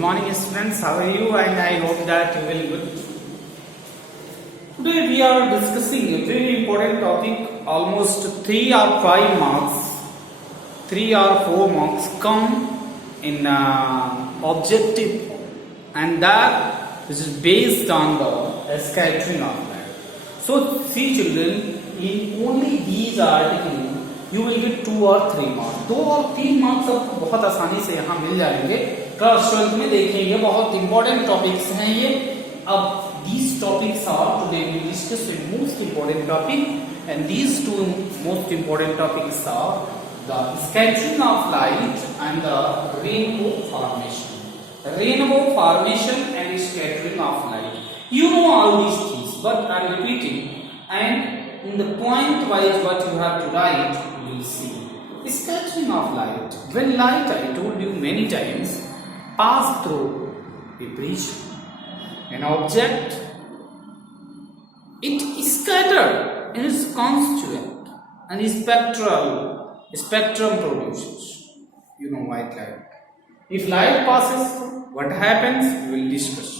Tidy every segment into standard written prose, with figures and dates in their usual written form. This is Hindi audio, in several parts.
morning students, how are you? And I hope that you will good. Today we are discussing a very important topic. Almost 3 or 5 marks, 3 or 4 marks come in objective, and that which is based on the scattering of light. So see children, in only these articles you will get 2 or 3 marks. 2 और 3 मार्क्स आपको बहुत आसानी से यहाँ मिल जाएंगे. क्लास 12 में देखेंगे, बहुत इंपॉर्टेंट टॉपिक्स हैं ये. अब these topics are today we discuss the most important topic, and these two most important topics are the scattering of light and the rainbow formation. Rainbow formation and scattering of light. You know all these things, but I am repeating, and in the point wise what you have to write, you will see. Scattering of light. When light, I told you many times, pass through a bridge, an object, it is scattered in its constituent and spectrum produces, you know, white light. If light passes through, what happens? We will discuss.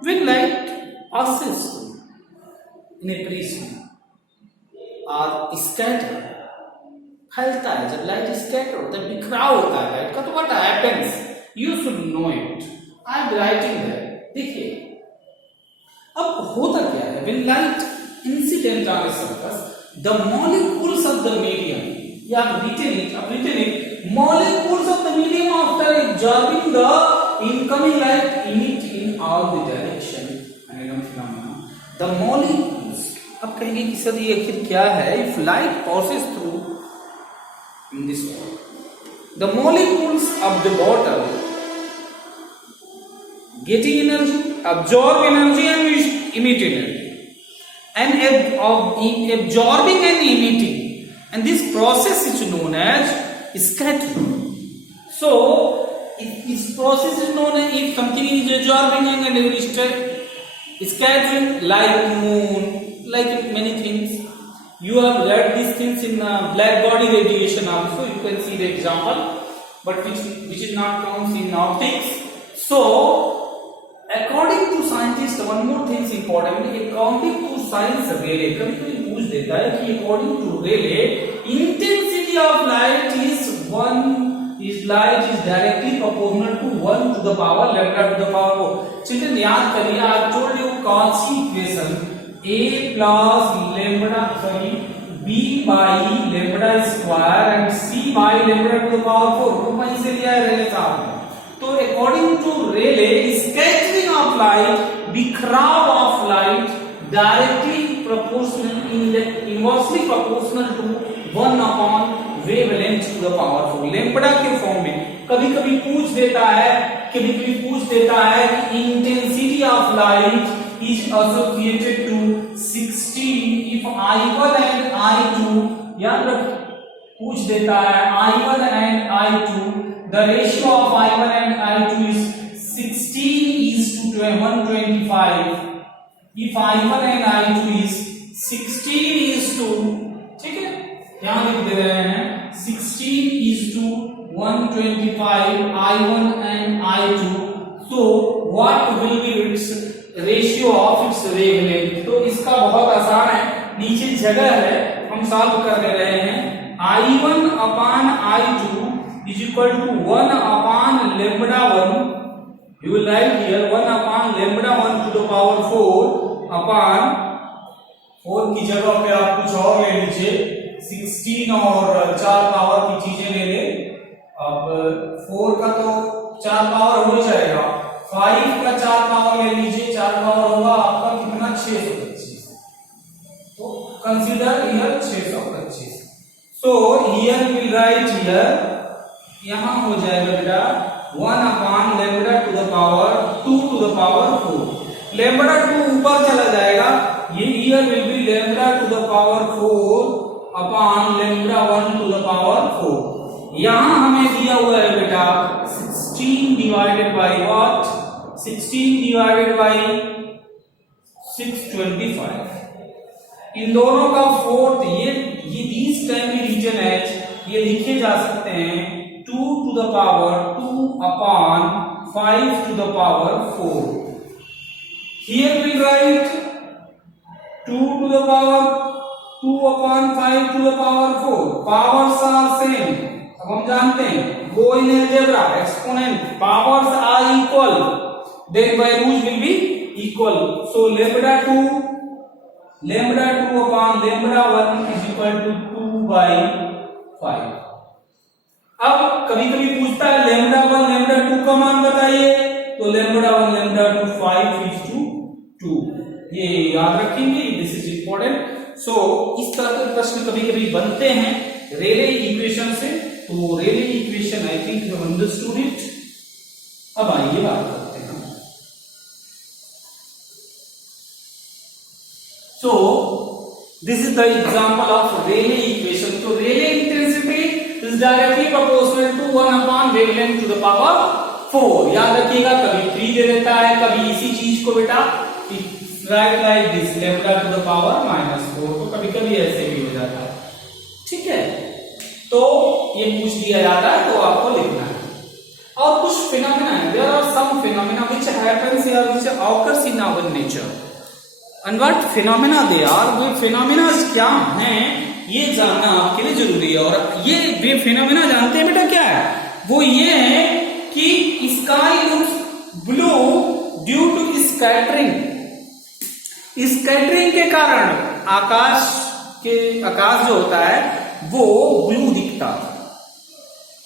When light passes through in a prism or scattered, फैलता है, जब लाइट स्कैटर होता है, बिखराव होता है लाइट का, तो what happens? You should know it. I am writing there. देखिए, अब होता क्या है? When light incident on a surface, the molecules of the medium, you have written it, molecules of the medium after absorbing the incoming light emit in all the direction. Phenomena. The molecules. अब कहेंगे कि सर ये आखिर क्या है? If light passes through in this way, the molecules of the bottle getting energy, absorb energy and emit energy, and absorbing and emitting, and this process is known as scattering. So this process is known as, if something is absorbing and scattering, like moon, like many things. You have read these things in black body radiation also. You can see the example, but which is not counts in optics. So according to scientists, one more thing is important. According to science, Rayleigh, कभी पूछ देता है कि according to Rayleigh, intensity of light is directly proportional to 1 to the power lambda to the power 4. Children, याद करिए, I told you कौन सी equation? A plus lambda, B by lambda square and C by lambda to the power 4. वो वहीं से लिया है Rayleigh साहब ने. तो according to Rayleigh, scattering of light, बिखराव of light, directly proportional, inversely proportional to 1 upon wavelength to the power 4. Lambda के फॉर्म में कभी-कभी पूछ देता है कि intensity of light is associated to 16 if I1 and I2, याद रखिए, पूछ देता है I1 and I2, the ratio of I1 and I2 is 16:125. if I1 and I2 is 16:, ठीक है, यहाँ लिख दे रहे हैं 16:125 I1 and I2. so what will be its ratio of its wavelength? तो इसका बहुत आसान है, नीचे जगह है, हम सॉल्व कर ले रहे हैं. I1 upon I2 is equal to 1 upon lambda 1. You will write here 1 upon lambda 1 to the power 4 upon 4 की जगह पे आप कुछ और ले लीजिए, 16 और 4 पावर की चीजें ले ले. अब 4 का तो 4 पावर हो जाएगा, 5 का 4 पावर ले लीजिए, 4 पावर होगा आपका कितना? 625. तो consider here 625. So here we will write here, यहां हो जाएगा बेटा 1 upon lambda to the power 2 to the power 4. Lambda 2 ऊपर चला जाएगा, ये here will be lambda to the power 4 upon lambda 1 to the power 4. यहां हमें दिया हुआ है बेटा 16 divided by what? 16 divided by 625. इन दोनों का फोर्थ, ये these can be written as, ये लिखे जा सकते हैं 2 to the power 2 upon 5 to the power 4. Here we write 2 to the power 2 upon 5 to the power 4. Powers are same. अब हम जानते हैं go in algebra exponent powers are equal, then values will be equal. So lambda 2 upon lambda 1 is equal to 2 by 5. अब कभी कभी पूछता है lambda 1 lambda 2 का मान बताइए, तो lambda 1 lambda 2 5 is to 2. ये याद रखेंगे, दिस इज इंपॉर्टेंट. सो इस तरह के प्रश्न कभी कभी बनते हैं रेले इक्वेशन से. तो Rayleigh equation I think you understood it. अब आइए बात करते हैं. So this is the example of Rayleigh equation. तो Rayleigh intensity is directly proportional to 1 upon wavelength to the power 4. याद रखिएगा, कभी 3 दे देता है, कभी इसी चीज को बेटा right like this lambda two the power -4. तो कभी कभी ऐसे भी हो जाता है. ठीक है, तो ये पूछ दिया जाता है तो आपको लिखना है. और कुछ फिनोमेना है, there are some phenomena which happens here which occurs in our nature. And what phenomena they are, वो फिनोमेना क्या हैं ये जानना आपके लिए जरूरी है. और ये फिनोमेना जानते हैं बेटा क्या है, वो ये है कि sky looks blue due to scattering. Scattering के कारण आकाश जो होता है वो ब्लू दिखता है.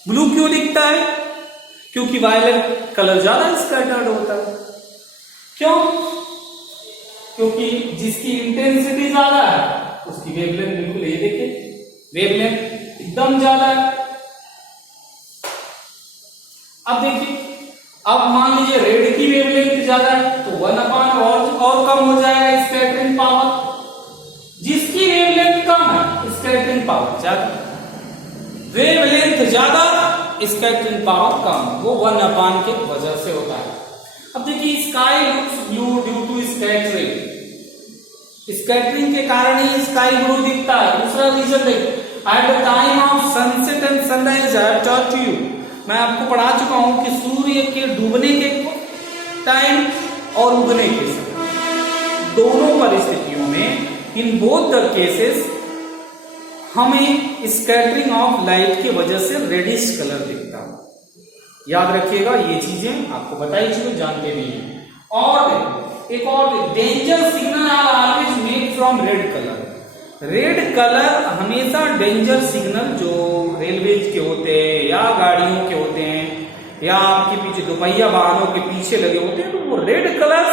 ब्लू क्यों दिखता है, क्योंकि वायलेट कलर ज्यादा स्कैटर्ड होता है. क्यों, क्योंकि जिसकी इंटेंसिटी ज्यादा है उसकी वेवलेंथ बिल्कुल ये देखिए, वेवलेंथ एकदम ज्यादा है. अब देखिए, अब मान लीजिए रेड की वेवलेंथ ज्यादा है तो 1 अपॉन और कम हो जाएगा स्कैटरिंग पावर. जिसकी वेवलेंथ कम है स्कैटरिंग पावर ज्यादा, वेवलेंथ ज्यादा स्कैटरिंग पावर कम, वो 1 अपॉन के वजह से होता है. अब देखिए, sky looks blue due to scattering. Scattering के कारण ही स्काई ब्लू दिखता है. दूसरा रीजन देखिए, at the time of sunset and sunrise I have taught you, मैं आपको पढ़ा चुका हूं कि सूर्य के डूबने के टाइम और उगने के समय, दोनों परिस्थितियों में, इन बोथ द केसेस हमें स्कैटरिंग ऑफ लाइट की वजह से रेडिश कलर दिखता है. याद रखिएगा, ये चीजें आपको बताई चुके, जानते नहीं है. और एक और danger signal are always made from red colour. Red colour हमेशा डेंजर सिग्नल जो रेलवेज के होते हैं या गाड़ियों के होते हैं या आपके पीछे दोपहिया वाहनों के पीछे लगे होते हैं, तो वो red colour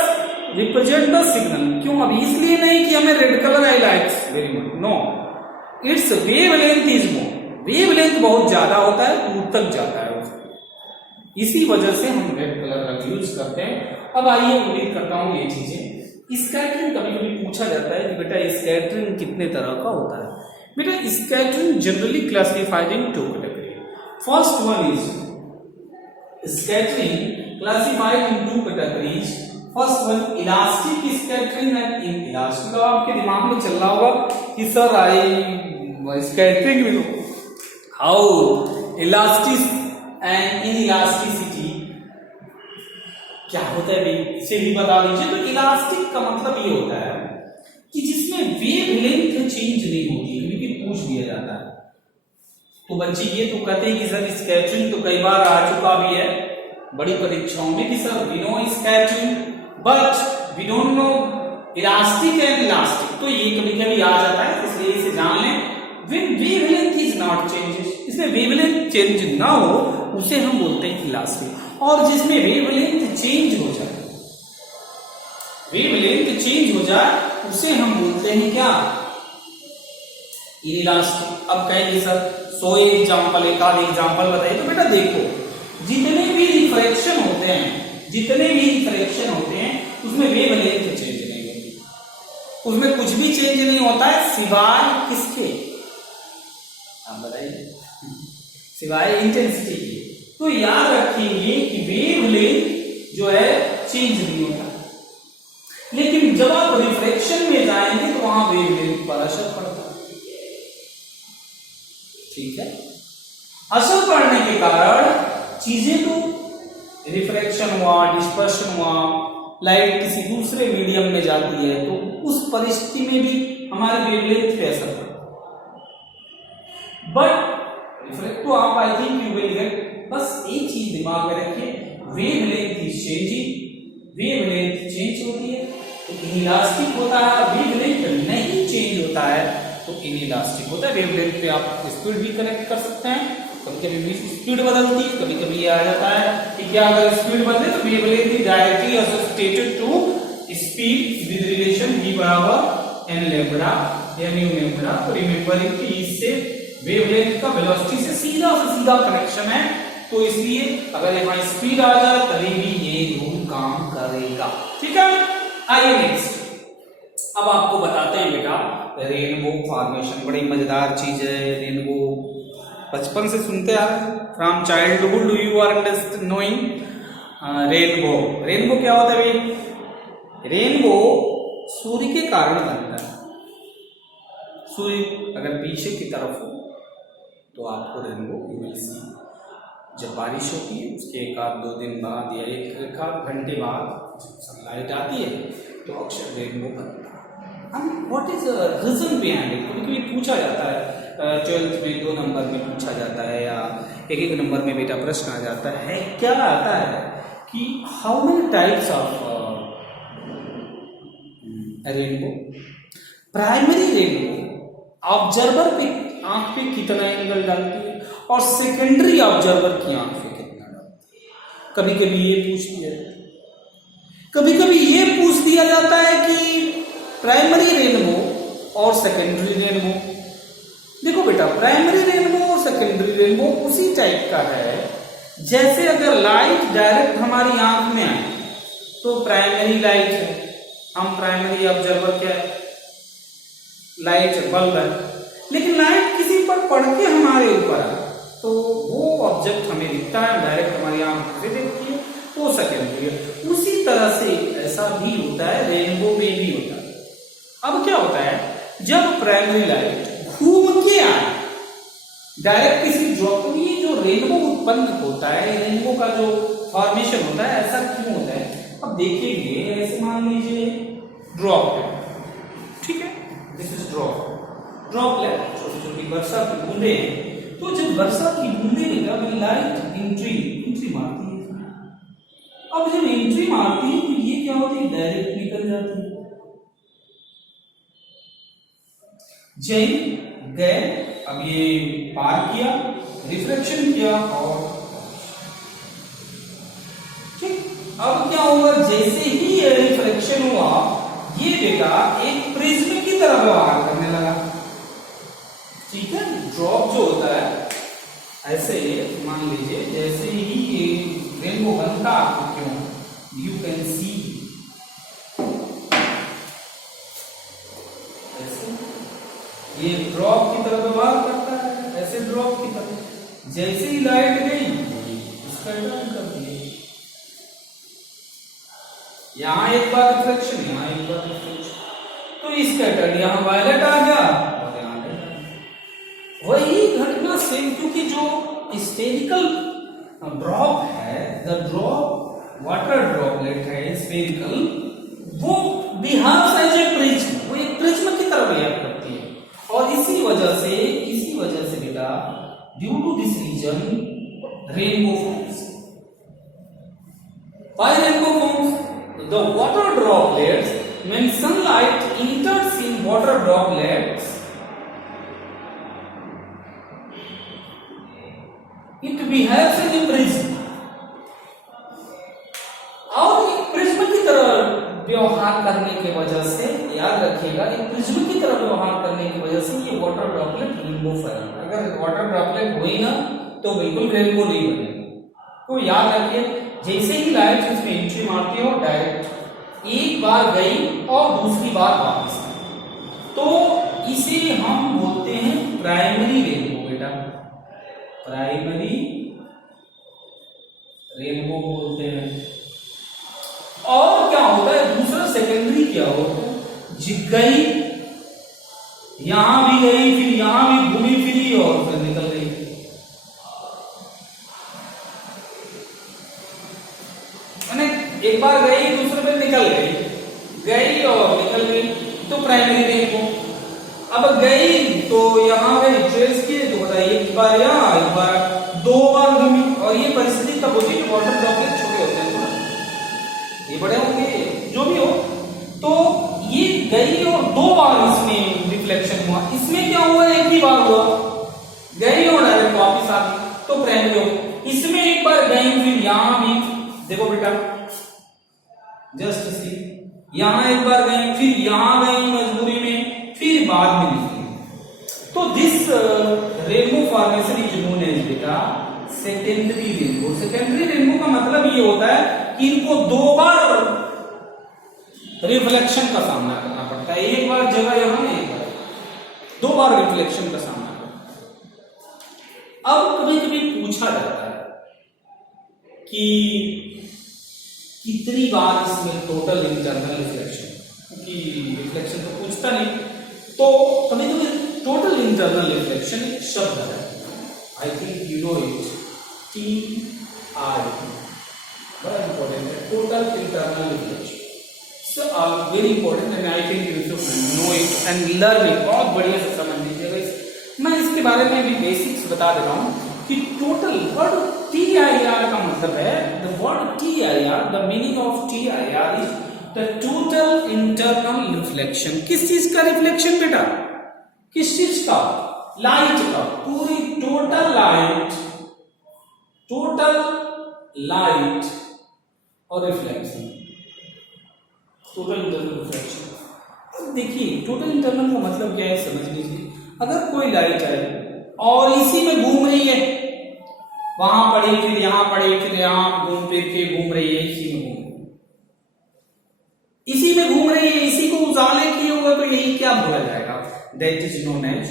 represent the signal. क्यों, अब इसलिए नहीं कि हमें red colour I likes very much, no, it's wavelength is more. Wavelength बहुत ज्यादा होता है, दूर तक जाता है, इसी वजह से हम रेड कलर रंग यूज करते हैं. अब आइए उम्मीद करता हूं ये चीजें. स्कैटरिंग कभी कभी पूछा जाता है कि बेटा स्कैटरिंग कितने तरह का होता है. बेटा scattering generally classified in 2 category. First one is scattering classified in 2 categories. First one elastic scattering and inelastic. तो आपके दिमाग में चल रहा होगा कि sir I scattering will how elastic and inelasticity क्या होता है, इसे भी बता दीजिए. तो इलास्टिक का मतलब ये होता है कि जिसमें वेवलेंथ चेंज नहीं होती, क्योंकि पूछ दिया जाता है. तो बच्चे ये तो कहते हैं कि सर स्कैटरिंग तो कई बार आ चुका भी है बड़ी परीक्षाओं में कि sir we know scattering but we don't know elastic and elastic. तो ये कभी कभी आ जाता है, इसलिए इसे जान लें. When wavelength is not changes, इसमें वेवलेंथ चेंज ना हो उसे हम बोलते हैं इलास्टिक. और जिसमें वेवलेंथ चेंज हो जाए, वेवलेंथ चेंज हो जाए उसे हम बोलते हैं क्या, इनइलास्टिक. अब कहेंगे सर 100 एग्जाम्पल, एक आध एग्जाम्पल बताइए. तो बेटा देखो, जितने भी रिफ्रैक्शन होते हैं उसमें वेवलेंथ चेंज नहीं होती, उसमें कुछ भी चेंज नहीं होता है सिवाय किसके, आप बताइए, सिवाय इंटेंसिटी के. तो याद रखेंगे कि वेवलेंथ जो है चेंज नहीं होता, लेकिन जब आप रिफ्रैक्शन में जाएंगे तो वहां वेवलेंथ पर असर पड़ता है. ठीक है, असर पड़ने के कारण चीजें तो रिफ्रैक्शन हुआ, डिस्पर्शन हुआ, लाइट किसी दूसरे मीडियम में जाती है, तो उस परिस्थिति में भी हमारे वेवलेंथ पे असर पड़ता है। बट रिफ्लेक्ट तो आप आई थिंक यू विल गेट, बस एक चीज दिमाग में रखिए, wavelength is changing, wavelength change होती है तो इनइलास्टिक होता है, वेवलेंथ नहीं चेंज होता है तो इनइलास्टिक होता है। वेवलेंथ पे आप स्पीड भी कनेक्ट कर सकते हैं, कभी कभी स्पीड बदलती है, कभी कभी ये आ जाता है कि क्या अगर स्पीड बदले तो wavelength is directly associated to speed with relation v बराबर n लैम्बडा mu लैम्बडा। तो रिमेंबरिंग कि इससे वेवलेंथ का वेलोसिटी से सीधा कनेक्शन है, तो इसलिए अगर यहाँ स्पीड आ जाए तभी भी ये रूल काम करेगा। ठीक है, आइए नेक्स्ट, अब आपको बताते हैं बेटा रेनबो फॉर्मेशन। बड़ी मजेदार चीज है रेनबो, बचपन से सुनते आ रहे हैं, from childhood you are knowing rainbow. Rainbow क्या होता है भाई? रेनबो सूर्य के कारण बनता है। सूर्य अगर पीछे की तरफ हो तो आपको रेनबो यू विल सी। जब बारिश होती है उसके एक आध 2 दिन बाद या एक आध घंटे बाद जब सनलाइट आती है तो अक्सर रेनबो बनता है। What is reason behind it? कभी पूछा जाता है 12th में 2 नंबर में पूछा जाता है या एक नंबर में बेटा प्रश्न आ जाता है, क्या आता है कि how many types of rainbow? Primary rainbow observer पे आंख पे कितना एंगल डालती है और सेकेंडरी ऑब्जर्वर की आंख पे कितना डालती है। कभी कभी ये पूछ दिया जाता है, कभी कभी ये पूछ दिया जाता है कि प्राइमरी रेनबो और सेकेंडरी रेनबो। देखो बेटा, प्राइमरी रेनबो और सेकेंडरी रेनबो उसी टाइप का है जैसे अगर लाइट डायरेक्ट हमारी आंख में आए तो प्राइमरी लाइट है, हम प्राइमरी ऑब्जर्वर क्या है? लाइट बल्ब है। लेकिन लाइट किसी पर पड़ के हमारे ऊपर है तो वो ऑब्जेक्ट हमें दिखता है, डायरेक्ट हमारी आंख से देखती है, तो सेकेंडरी है। उसी तरह से ऐसा भी होता है, रेनबो में भी होता है। अब क्या होता है, जब प्राइमरी लाइट घूम के आए डायरेक्ट किसी ड्रॉप में, ये जो रेनबो उत्पन्न होता है, रेनबो का जो फॉर्मेशन होता है, ऐसा क्यों होता है? अब देखेंगे, ऐसे मान लीजिए ड्रॉप है, ठीक है, दिस इज ड्रॉपलेट, छोटी छोटी वर्षा की बूंदे हैं। तो जब वर्षा की बूंदे में लाइट एंट्री मारती है, अब जब एंट्री मारती है तो ये क्या होती है? डायरेक्ट निकल जाती है। जय गए, अब ये पार किया, रिफ्लेक्शन किया और ठीक। अब क्या होगा? जैसे ही ये रिफ्लेक्शन हुआ, ये बेटा एक प्रिज्म की तरह व्यवहार करने लगा। ठीक है, ड्रॉप जो होता है ऐसे मान लीजिए, जैसे ही ये रेनबो बनता आपको क्यों यू कैन सी ऐसे ये ड्रॉप की तरह व्यवहार करता है, ऐसे ड्रॉप की तरह। जैसे ही लाइट गई इसका टर्न कर दिया, यहां एक बार रिफ्लेक्शन, यहां एक बार रिफ्लेक्शन, तो इसका टर्न यहां वायलेट आ गया और यहां वही घटना सेम, क्योंकि जो स्फेरिकल ड्रॉप है, द ड्रॉप वाटर ड्रॉपलेट है स्फेरिकल, वो बिहेव्स एज ए प्रिज्म, वो एक प्रिज्म की तरह बिहेव करती है। और इसी वजह से बेटा due to this reason rainbow forms. Why rainbow forms? The water droplets, when sunlight enters in water droplets, it behaves as a prism। और एक प्रिज्म की तरह व्यवहार करने की वजह से, याद रखिएगा, एक प्रिज्म की तरह व्यवहार करने की वजह से ये वाटर ड्रॉपलेट रेनबो फैला। अगर वाटर ड्रॉपलेट हुई ना तो बिल्कुल रेनबो नहीं बनेगा। तो याद रखिए, जैसे ही लाइट इसमें एंट्री मारती हो, डायरेक्ट एक बार गई और दूसरी बार वापस आई, तो इसे हम बोलते हैं प्राइमरी रेनबो बेटा, प्राइमरी रेनबो बोलते हैं। और क्या होता है दूसरा, सेकेंडरी क्या होता है? गई, यहां भी गई, फिर यहां भी घूमी फिरी और फिर निकल गई। एक बार गई दूसरे पे निकल गई और निकल गई, तो प्राइमरी रेनबो। अब गई तो यहाँ गई ट्रेस किए तो बताइए एक बार यहाँ एक बार दो बार घूमी, और ये परिस्थिति तब होती है वाटर ड्रॉपलेट छोटे होते हैं थोड़ा, ये बड़े होंगे जो भी हो, तो ये गई और दो बार इसमें रिफ्लेक्शन हुआ। इसमें क्या हुआ, एक ही बार हुआ, गई और डायरेक्ट वापस आ गई, तो प्राइमरी हो। इसमें एक बार गई फिर यहां भी देखो बेटा, जस्ट सी, यहां एक बार गई फिर यहां गई मजबूरी में, फिर बाद में निकली। तो this rainbow formation is known as बेटा सेकेंडरी रेनबो। सेकेंडरी रेनबो का मतलब ये होता है कि इनको दो बार रिफ्लेक्शन का सामना करना पड़ता है, एक बार जगह यहां, एक बार, दो बार रिफ्लेक्शन का सामना करना। अब कभी कभी पूछा जाता है कि कितनी बार इसमें टोटल इंटरनल रिफ्लेक्शन, क्योंकि रिफ्लेक्शन तो पूछता नहीं, तो कभी कभी टोटल इंटरनल रिफ्लेक्शन एक शब्द है, आई think you know it, TI, बड़ा इंपॉर्टेंट है, total internal reflection, very important and I think you should know it and learn it, बहुत बढ़िया से समझ लीजिएगा। मैं इसके बारे में भी बेसिक्स बता दे रहा हूं कि टोटल वर्ड TIR का मतलब है, the word TIR, the meaning of TIR is the total internal reflection. किस चीज का रिफ्लेक्शन बेटा, किस चीज का, लाइट का, पूरी टोटल लाइट और रिफ्लेक्शन, टोटल इंटरनल रिफ्लेक्शन। अब देखिए टोटल इंटरनल का मतलब क्या है समझ लीजिए, अगर कोई लाइट आई और इसी में घूम रही है, वहां पड़ी फिर यहां पड़ी फिर यहां घूम फिर के घूम रही है, इसी में घूम रही है, इसी को उजाले किए हुए, तो यही क्या बोला जाएगा, that is known as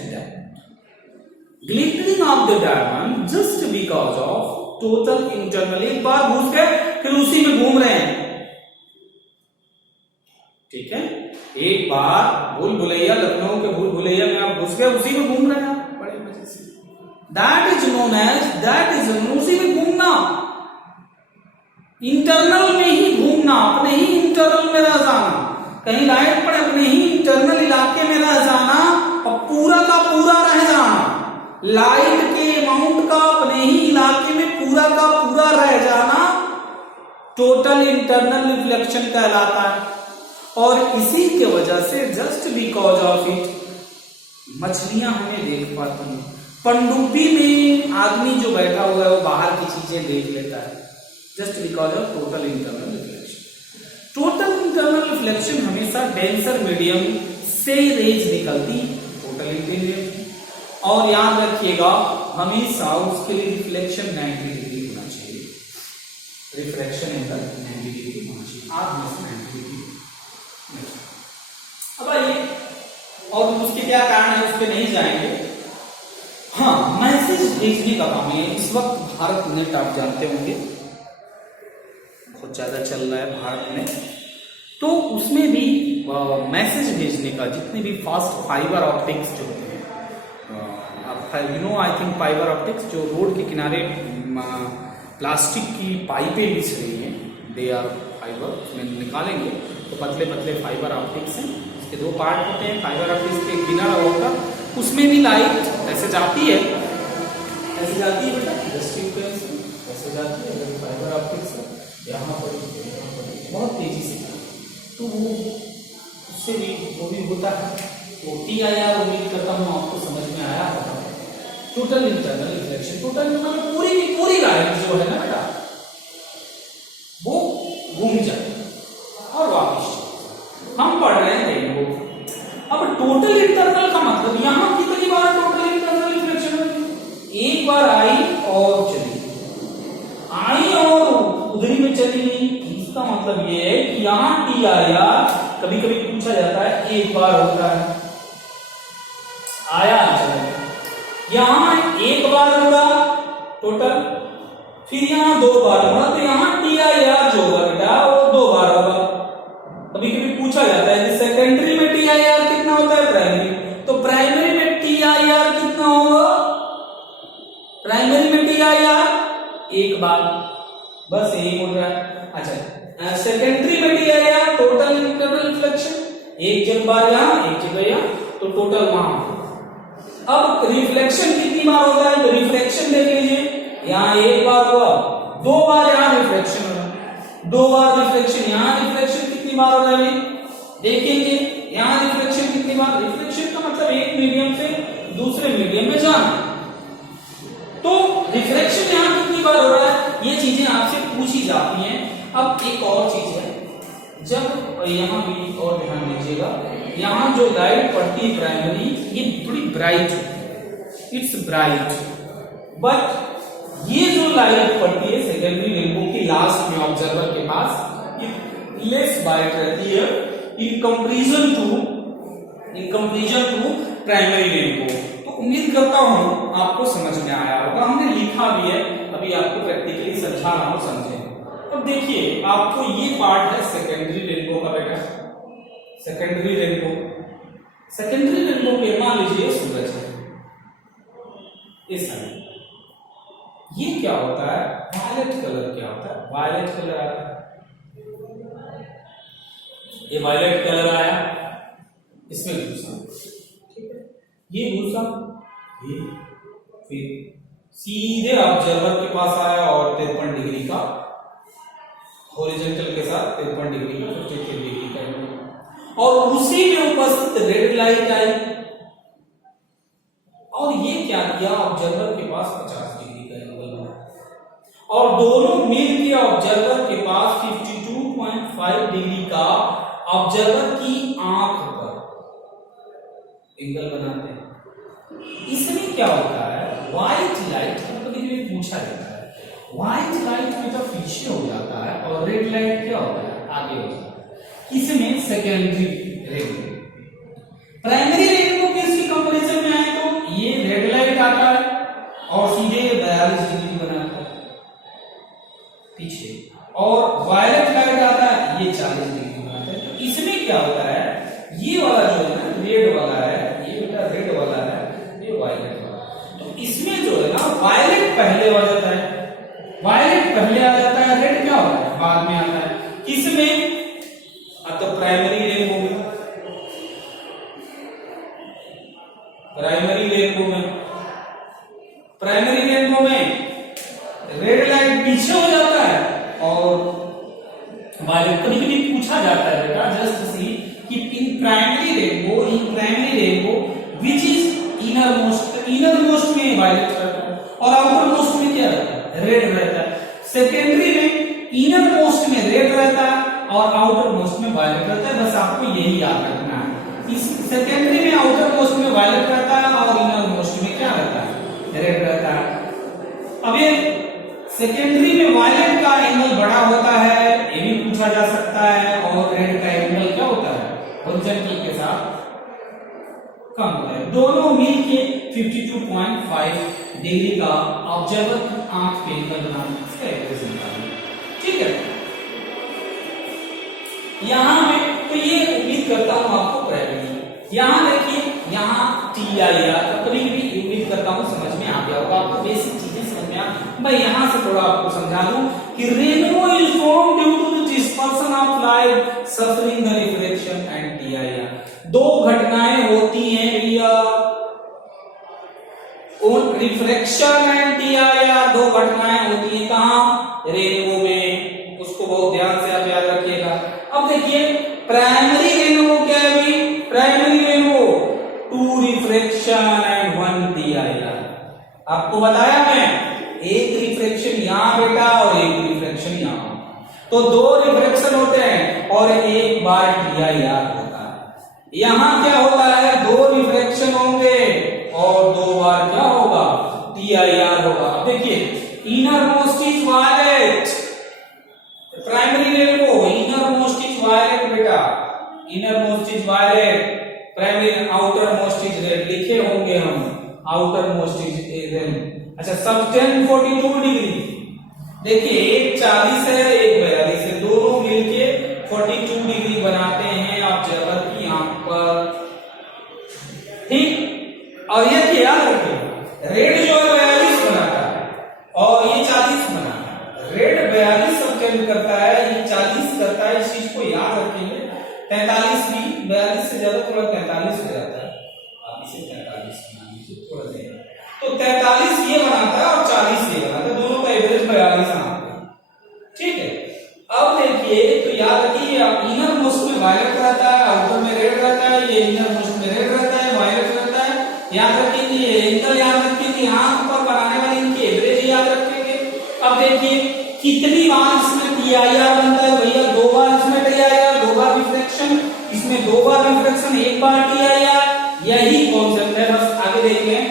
glittering of the diamond just because of total internal. एक बार घुस गए फिर उसी में घूम रहे हैं, ठीक है, एक बार भूल भुलैया, लखनऊ के भूल भुलैया में आप घुस गए, उसी में घूम रहे हैं बड़े मजे से, that is known as, that is उसी में घूमना, इंटरनल में ही घूमना, अपने ही इंटरनल में रह जाना, कहीं लाइट पड़े अपने ही इंटरनल इलाके में रह जाना और पूरा का पूरा रह जाना, लाइट के अमाउंट का अपने ही इलाके में पूरा का पूरा रह जाना टोटल इंटरनल रिफ्लेक्शन कहलाता है। और इसी के वजह से जस्ट बिकॉज ऑफ इट मछलियां हमें देख पाती हैं, पनडुब्बी में आदमी जो बैठा हुआ है वो बाहर की चीजें देख लेता है, just because of total internal reflection. Total internal reflection हमेशा डेंसर मीडियम से रेज निकलती टोटल इंटरनल, और याद रखिएगा हमेशा उसके लिए रिफ्लेक्शन 90 डिग्री होना चाहिए, रिफ्लेक्शन एंगल 90 डिग्री होना चाहिए, आप में से 90 डिग्री। अब आइए और उसके क्या कारण है उस पर नहीं जाएंगे। हाँ, मैसेज भेजने का काम है, इस वक्त भारत नेट आप जानते होंगे बहुत ज्यादा चल रहा है भारत में, तो उसमें भी मैसेज भेजने का जितने भी फास्ट फाइबर ऑप्टिक्स जो होते हैं, you know I think fibre optics जो रोड के किनारे प्लास्टिक की पाइपें बिछ रही हैं, दे आर फाइबर, उसमें निकालेंगे तो पतले पतले फाइबर ऑप्टिक्स हैं, इसके दो पार्ट होते हैं, फाइबर ऑप्टिक्स के किनारा होता, उसमें भी लाइट ऐसे जाती है, ऐसे जाती है बेटा, ऐसे जाती है फाइबर ऑप्टिक्स यहाँ पर बहुत तेजी से, तो वो उससे भी वो भी होता है। तो TIR उम्मीद करता हूँ आपको समझ में आया होगा। टोटल इंटरनल रिफ्लेक्शन, टोटल मतलब पूरी की पूरी लाइट जो है ना बेटा वो घूम जाए और वापस हम पढ़ रहे हैं रेनबो। अब टोटल इंटरनल का मतलब यहां कितनी बार टोटल इंटरनल रिफ्लेक्शन, एक बार आई और चली, आई और उधरी में चली गई, इसका मतलब ये है कि यहां TIR कभी कभी पूछा जाता है एक बार होता है, आया चला गया, यहां एक बार मुड़ा टोटल, फिर यहां दो बार मुड़ा, तो यहां TIR जो होगा बेटा वो दो बार होगा। कभी कभी पूछा जाता है कि सेकेंडरी में TIR कितना होता है, प्राइमरी, तो प्राइमरी में TIR कितना होगा, प्राइमरी में TIR एक बार, बस यही बोल रहा है। अच्छा सेकेंडरी में टीआईआर टोटल इंटरनल रिफ्लेक्शन, एक बार यहाँ एक जगह यहाँ, तो टोटल वहां। अब रिफ्लेक्शन कितनी बार होता है, तो रिफ्लेक्शन देख लीजिए, यहाँ एक बार हुआ, 2 बार यहाँ रिफ्लेक्शन हुआ, 2 बार रिफ्लेक्शन, यहाँ रिफ्लेक्शन कितनी बार हो रहा है देखेंगे, यहाँ रिफ्लेक्शन कितनी बार, रिफ्लेक्शन का मतलब एक मीडियम से दूसरे मीडियम में जाना, तो रिफ्लेक्शन यहाँ कितनी बार हो रहा है, ये चीजें आपसे पूछी जाती हैं। अब एक और चीज है, जब यहाँ भी और ध्यान दीजिएगा, यहाँ जो लाइट पड़ती है प्राइमरी, ये थोड़ी ब्राइट, इट्स ब्राइट, बट ये जो लाइट पड़ती है सेकेंडरी रेनबो की लास्ट में ऑब्जर्वर के पास, लेस ब्राइट रहती है in comparison to primary rainbow. तो उम्मीद करता हूं आपको समझ में आया होगा, हमने लिखा भी है, अभी आपको प्रैक्टिकली समझा रहा हूं, समझे। अब देखिए आपको ये पार्ट है सेकेंडरी रेनबो का बेटा, सेकेंडरी रेनबो पे मान लीजिए सूरज है इस साइड, ये क्या होता है, वायलेट कलर क्या होता है, वायलेट कलर आता है, ये वायलेट कलर आया, इसमें घुसा, ठीक है, ये घुसा, ये फिर सीधे ऑब्जर्वर के पास आया और 53 डिग्री का हॉरिजॉन्टल के साथ 53 डिग्री का 53 डिग्री का, और उसी में उपस्थित रेड लाइट आई और ये क्या किया, ऑब्जर्वर के पास 50 डिग्री का एंगल बना, और दोनों मिल के ऑब्जर्वर के पास 52.5 डिग्री का ऑब्जर्वर की आंख पर एंगल बनाते हैं। इसमें क्या होता है, व्हाइट लाइट कभी पूछा जाता है, व्हाइट लाइट बेटा पीछे हो जाता है और रेड लाइट क्या होता है, आगे हो जाता है। इसमें सेकेंडरी रेनबो, प्राइमरी रेनबो के इसकी कंपैरिजन में आए तो ये रेड लाइट आता है और सीधे 42 डिग्री बनाता है पीछे, और वायलेट लाइट आता है, ये 40 डिग्री बनाता है। तो इसमें क्या होता है, ये वाला जो है ना रेड वाला है, ये बेटा रेड वाला है, ये वायलेट वाला, तो इसमें जो है ना वायलेट पहले आ जाता है, वायलेट पहले आ जाता है, रेड क्या होता है बाद में आता है। किसमें, तो प्राइमरी रेनबो में, प्राइमरी रेनबो में रेड लाइट पीछे हो जाता है और वायलेट, कभी कभी पूछा जाता है बेटा जस्ट सी कि in primary rainbow which is innermost में वायलेट रहता है और आउटर मोस्ट में क्या रहता है, रेड रहता है। सेकेंडरी में इनर मोस्ट में रेड रहता है और आउटर मोस्ट में वायलेट रहता है, बस आपको यही याद रखना है। इस सेकेंडरी में आउटर मोस्ट में वायलेट रहता है और इनर मोस्ट में क्या रहता है, रेड रहता है। अब ये सेकेंडरी में वायलेट का एंगल बड़ा होता है, ये भी पूछा जा सकता है, और रेड का एंगल क्या होता है, हॉरिजॉन्टल के साथ कम होता है। दोनों मिलके 52.5 डिग्री का ऑब्जर्वर की आंख पे एंगल बनाना, इसका इक्वेशन निकालना, ठीक है। यहां में तो ये उम्मीद करता हूं आपको प्राइमरी, यहां देखिए, यहां टीआईआर कभी भी उम्मीद करता हूं समझ में आ गया होगा आपको, बेसिक चीजें समझ में आ। मैं यहां से थोड़ा आपको समझा दूं कि rainbow is form due to the dispersion of light suffering the reflection and TIR. दो घटनाएं होती हैं भैया, रिफ्लेक्शन एंड टीआईआर, दो घटनाएं होती हैं कहां, रेनबो में, उसको बहुत ध्यान से आप याद रखिएगा। अब देखिए प्राइमरी रेनबो क्या है भाई, primary rainbow 2 reflection and 1 TIR. आपको बताया मैं, एक रिफ्लेक्शन यहां बेटा और एक रिफ्लेक्शन यहां, तो 2 रिफ्लेक्शन होते हैं और एक बार टीआईआर होता है। यहां क्या होता है, 2 रिफ्लेक्शन होंगे और 2 बार क्या होगा, टीआईआर होगा। देखिए inner most is violet, primary rainbow inner most is violet बेटा, inner most is violet, primary outer most is red, लिखे होंगे हम, आउटर मोस्ट इज रेड। अच्छा सबटेंड 42 डिग्री, देखिए एक 40 है एक 42 है, दोनों मिलके 42 डिग्री बनाते हैं ऑब्जर्वर की आंख पर, ठीक। और ये याद रखिए, रेड जो है 42 बनाता है और ये 40 बनाता है, रेड 42 सबटेंड करता है, ये 40 43 ये बनाता है और 40 ये बनाता है, दोनों का एवरेज 42 आता है। ठीक है, अब देखिए तो याद रखिए इनर मोस्ट में वायलेट रहता है, आउटर में रेड रहता है, ये इनर मोस्ट में रेड रहता है, वायलेट रहता है। याद रखिए एंगल याद रखिए, आंख पर बनाने वाले इनकी एवरेज याद रखेंगे। अब देखिए कितनी बार इसमें PIR बनता है भैया, 2 बार इसमें PIR, 2 बार रिफ्लेक्शन, इसमें 2 बार रिफ्लेक्शन, 1 बार PIR, यही कॉन्सेप्ट है। बस आगे देख लें,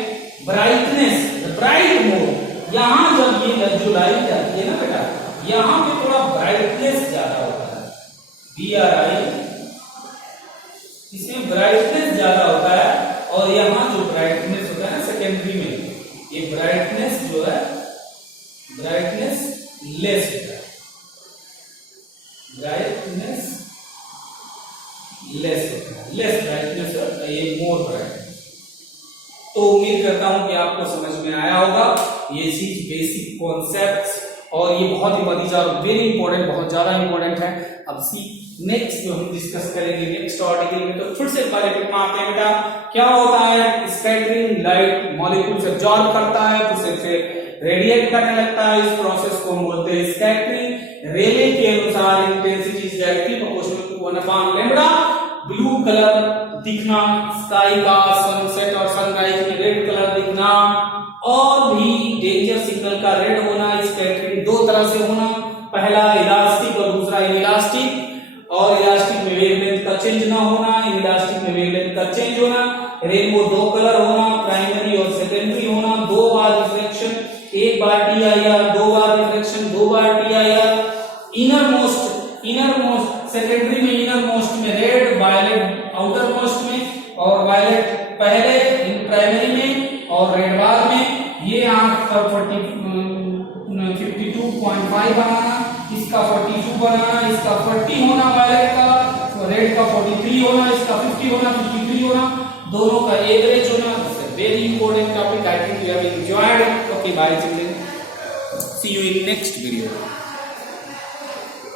ब्राइटनेस, ब्राइट मोड, यहां जब ये जो लाइट आती है ना बेटा, यहां पे थोड़ा ब्राइटनेस ज्यादा होता है, BRI, इसमें ब्राइटनेस ज्यादा होता है। और यहां जो ब्राइटनेस होता है ना सेकेंडरी में, ये ब्राइटनेस जो है ब्राइटनेस लेस होता है, ब्राइटनेस लेस होता है, लेस ब्राइटनेस होता है, ये मोर ब्राइटनेस। तो उम्मीद करता हूं कि आपको समझ में आया होगा ये चीज, बेसिक कॉन्सेप्ट्स, और ये बहुत ही मदीजा और वेरी इंपॉर्टेंट, बहुत ज्यादा इंपॉर्टेंट है। अब सी नेक्स्ट जो हम डिस्कस करेंगे नेक्स्ट आर्टिकल में, तो फिर से एक बार रिपीट मारते हैं बेटा, क्या होता है स्कैटरिंग, लाइट मॉलिक्यूल से एब्जॉर्ब करता है, फिर रेडिएट करने लगता है, इस प्रोसेस को हम बोलते हैं स्कैटरिंग। रेले के अनुसार intensity is directly proportional to 1 lambda. Blue colour दिखना स्काई का, सनसेट और सनराइज में रेड कलर दिखना, और भी डेंजर सिग्नल का रेड होना। स्कैटरिंग 2 तरह से होना, पहला इलास्टिक और दूसरा इनइलास्टिक। और इलास्टिक में वेवलेंथ का चेंज ना होना, इनइलास्टिक में वेवलेंथ का चेंज होना। रेनबो 2 कलर होना, प्राइमरी और सेकेंडरी होना, 2 बार रिफ्लेक्शन, 1 बार PIR, 2 बार रिफ्लेक्शन, 2 बार PIR। इनर मोस्ट सेकेंडरी में, इनर मोस्ट में रेड, वायलेट आउटर मोस्ट में, और वायलेट पहले प्राइमरी में और रेड बाद में। ये आंख पर 52.5 बनाना, इसका 42 बनाना, इसका 40 होना वायलेट का, तो रेड का 43 होना, इसका 50 होना, 53 होना, दोनों का एवरेज होना। Very important topic, I think you have enjoyed. Okay, bye children, see you in next video.